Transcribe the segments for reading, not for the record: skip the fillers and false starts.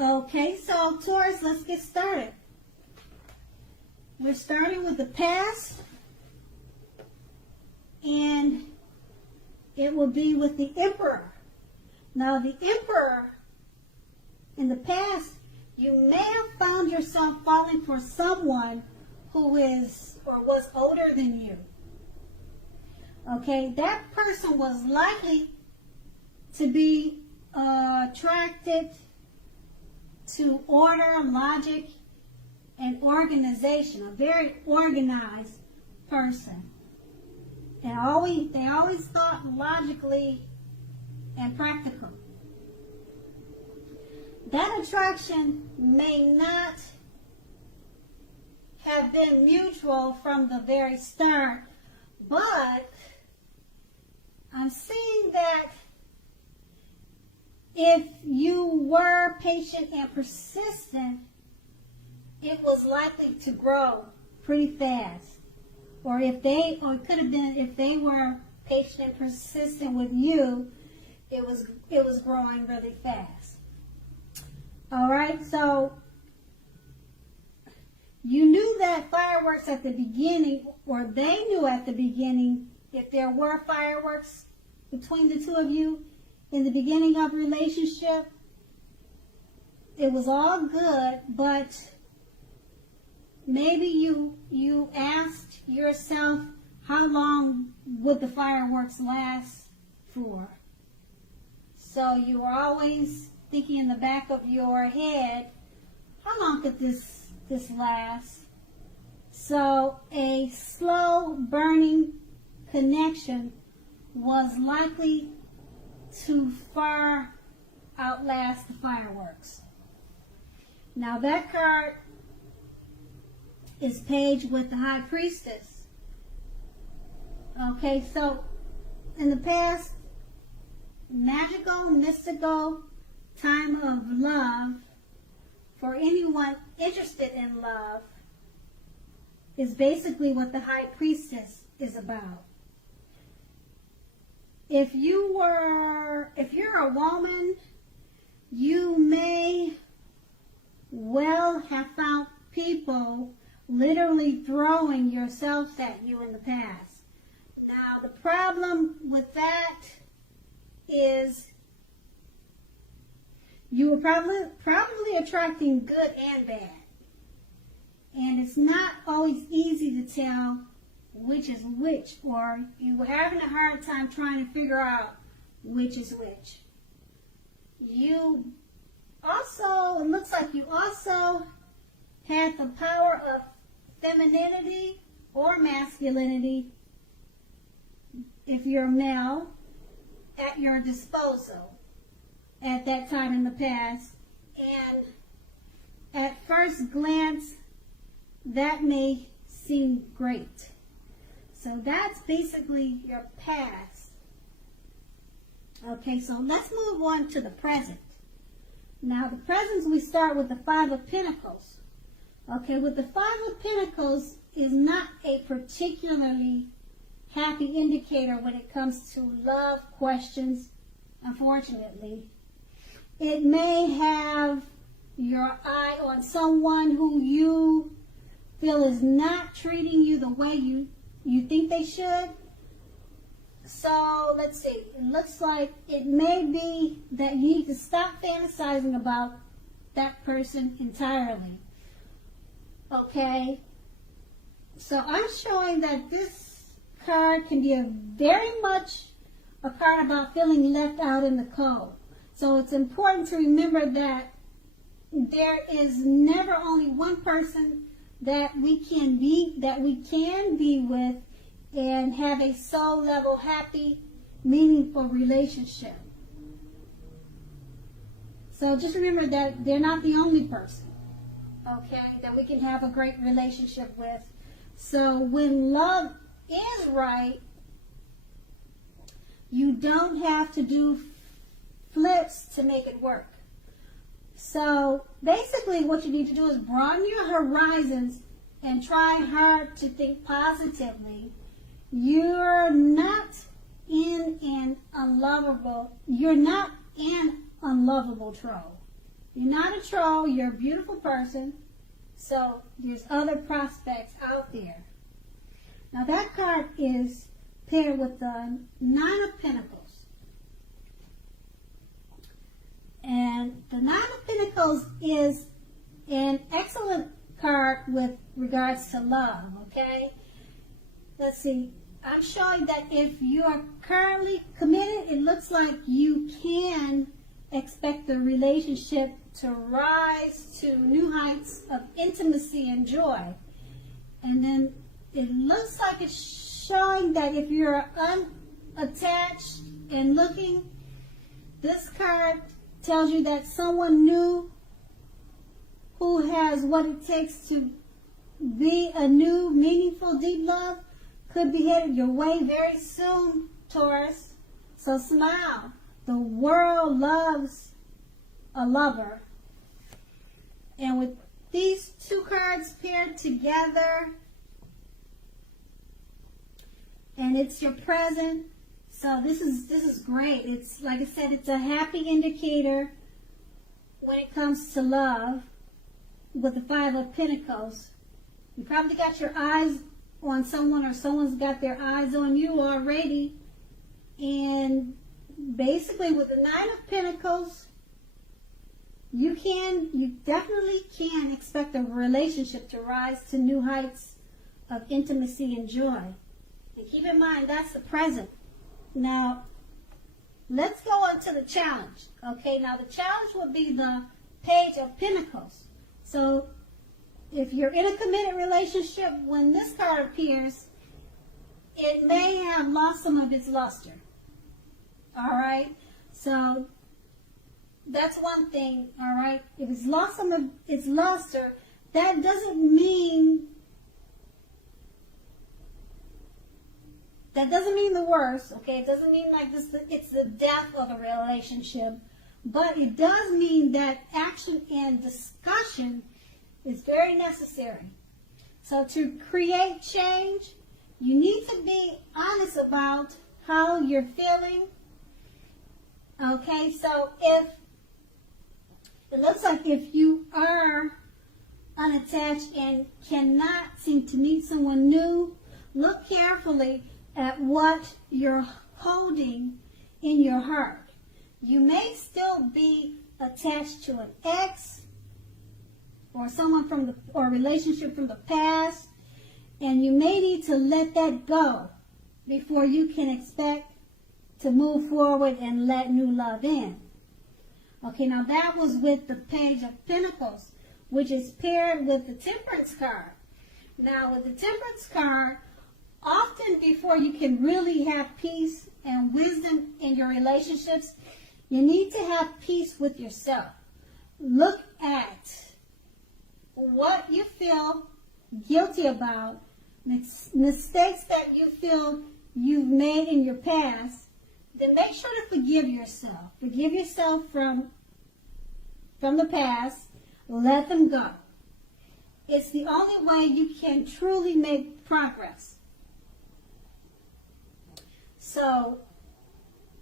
Okay, so Taurus, let's get started. We're starting with the past, and it will be with the Emperor. Now, the Emperor, in the past, you may have found yourself falling for someone who is or was older than you. Okay, that person was likely to be attracted to order, logic, and organization, a very organized person. And they always thought logically and practical. That attraction may not have been mutual from the very start, but I'm seeing that if you were patient and persistent, it was likely to grow pretty fast. Or it could have been if they were patient and persistent with you, it was growing really fast. All right, so you knew that fireworks at the beginning, or they knew at the beginning, if there were fireworks between the two of you in the beginning of a relationship, it was all good, but maybe you asked yourself, how long would the fireworks last for? So you were always thinking in the back of your head, how long could this last? So a slow burning connection was likely to far outlast the fireworks. Now that card is page with the High Priestess. Okay, so in the past, magical, mystical time of love for anyone interested in love is basically what the High Priestess is about. If you're a woman, you may well have found people literally throwing yourselves at you in the past. Now, the problem with that is you were probably attracting good and bad. And it's not always easy to tell which is which, or you were having a hard time trying to figure out which is which. You also, it looks like you also had the power of femininity or masculinity, if you're male, at your disposal at that time in the past. And at first glance, that may seem great. So that's basically your past. Okay, so let's move on to the present. Now, the present, we start with the Five of Pentacles. Okay, with the Five of Pentacles is not a particularly happy indicator when it comes to love questions, unfortunately. It may have your eye on someone who you feel is not treating you the way you think they should. So let's see, it looks like it may be that you need to stop fantasizing about that person entirely. Okay, so I'm showing that this card can be very much a card about feeling left out in the cold. So it's important to remember that there is never only one person that we can be with and have a soul level, happy, meaningful relationship. So just remember that they're not the only person, okay, that we can have a great relationship with. So when love is right, you don't have to do flips to make it work. So basically what you need to do is broaden your horizons and try hard to think positively. You're not in an unlovable troll. You're not a troll. You're a beautiful person. So there's other prospects out there. Now that card is paired with the Nine of Pentacles. And the Nine of Pentacles is an excellent card with regards to love, okay? Let's see. I'm showing that if you are currently committed, it looks like you can expect the relationship to rise to new heights of intimacy and joy. And then it looks like it's showing that if you're unattached and looking, this card tells you that someone new who has what it takes to be a new, meaningful, deep love could be headed your way very soon, Taurus. So smile. The world loves a lover. And with these two cards paired together, and it's your present, so this is great. It's like I said, it's a happy indicator when it comes to love with the Five of Pentacles. You probably got your eyes on someone, or someone's got their eyes on you already. And basically with the Nine of Pentacles, you definitely can expect a relationship to rise to new heights of intimacy and joy. And keep in mind, that's the present. Now, let's go on to the challenge. Okay, now the challenge would be the Page of Pentacles. So, if you're in a committed relationship, when this card appears, it may have lost some of its luster. All right? So, that's one thing, all right? If it's lost some of its luster, that doesn't mean the worst, okay? It doesn't mean like this, it's the death of a relationship, but it does mean that action and discussion is very necessary. So to create change, you need to be honest about how you're feeling. Okay, so if it looks like if you are unattached and cannot seem to meet someone new, look carefully at what you're holding in your heart. You may still be attached to an ex or someone or a relationship from the past, and you may need to let that go before you can expect to move forward and let new love in. Okay, now that was with the Page of Pentacles, which is paired with the Temperance card. Now with the Temperance card, often before you can really have peace and wisdom in your relationships, you need to have peace with yourself. Look at what you feel guilty about, mistakes that you feel you've made in your past, then make sure to forgive yourself. Forgive yourself from the past. Let them go. It's the only way you can truly make progress. So,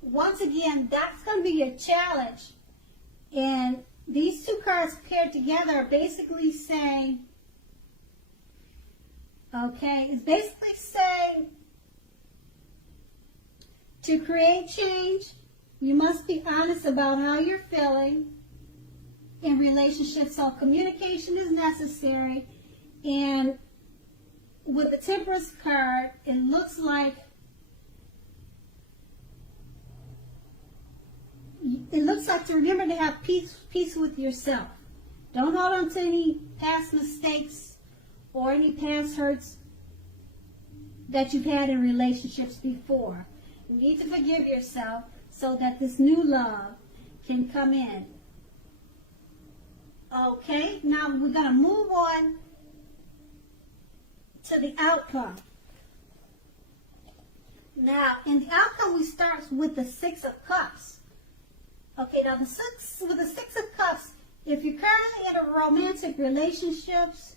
once again, that's going to be your challenge. And these two cards paired together are basically saying, okay, it's basically saying to create change, you must be honest about how you're feeling in relationships. So communication is necessary. And with the Temperance card, it looks like to remember to have peace with yourself. Don't hold on to any past mistakes or any past hurts that you've had in relationships before. You need to forgive yourself so that this new love can come in. Okay, now we're going to move on to the outcome. Now, in the outcome, we start with the Six of Cups. Okay, now with the Six of Cups, if you're currently in a romantic relationships,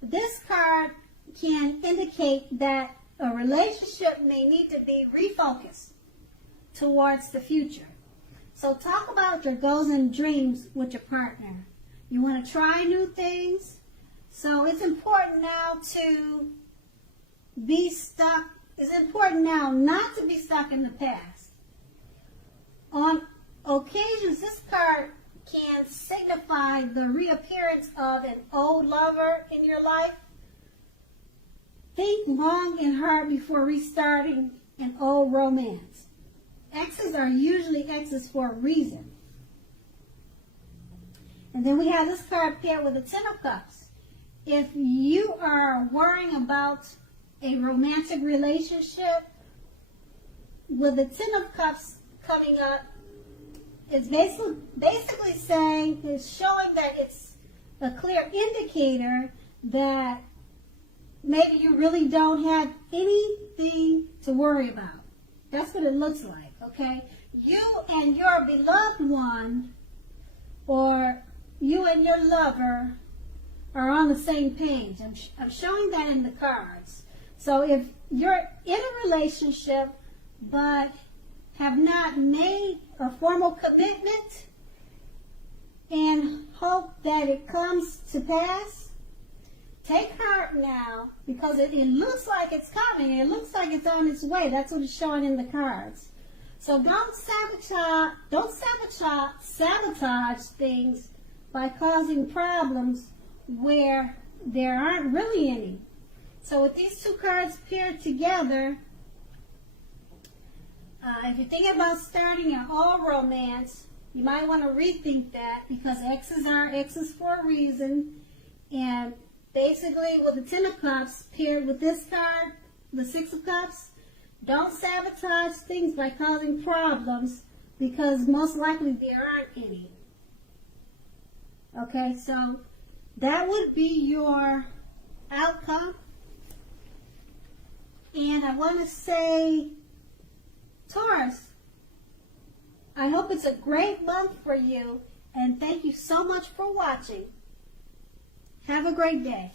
this card can indicate that a relationship may need to be refocused towards the future. So talk about your goals and dreams with your partner. You want to try new things. So it's important now to be stuck. It's important now not to be stuck in the past. On occasions, this card can signify the reappearance of an old lover in your life. Think long and hard before restarting an old romance. Exes are usually exes for a reason. And then we have this card paired with the Ten of Cups. If you are worrying about a romantic relationship, with the Ten of Cups coming up, it's basically saying, it's showing that it's a clear indicator that maybe you really don't have anything to worry about. That's what it looks like, okay? You and your beloved one, or you and your lover, are on the same page. I'm showing that in the cards. So if you're in a relationship but have not made a formal commitment and hope that it comes to pass, take heart now, because it looks like it's coming. It looks like it's on its way. That's what it's showing in the cards. So don't sabotage things by causing problems where there aren't really any. So with these two cards paired together, if you're thinking about starting an all romance, you might want to rethink that, because exes are exes for a reason. And basically, with the Ten of Cups paired with this card, the Six of Cups, don't sabotage things by causing problems, because most likely there aren't any. Okay, so that would be your outcome. And I want to say, Taurus, I hope it's a great month for you, and thank you so much for watching. Have a great day.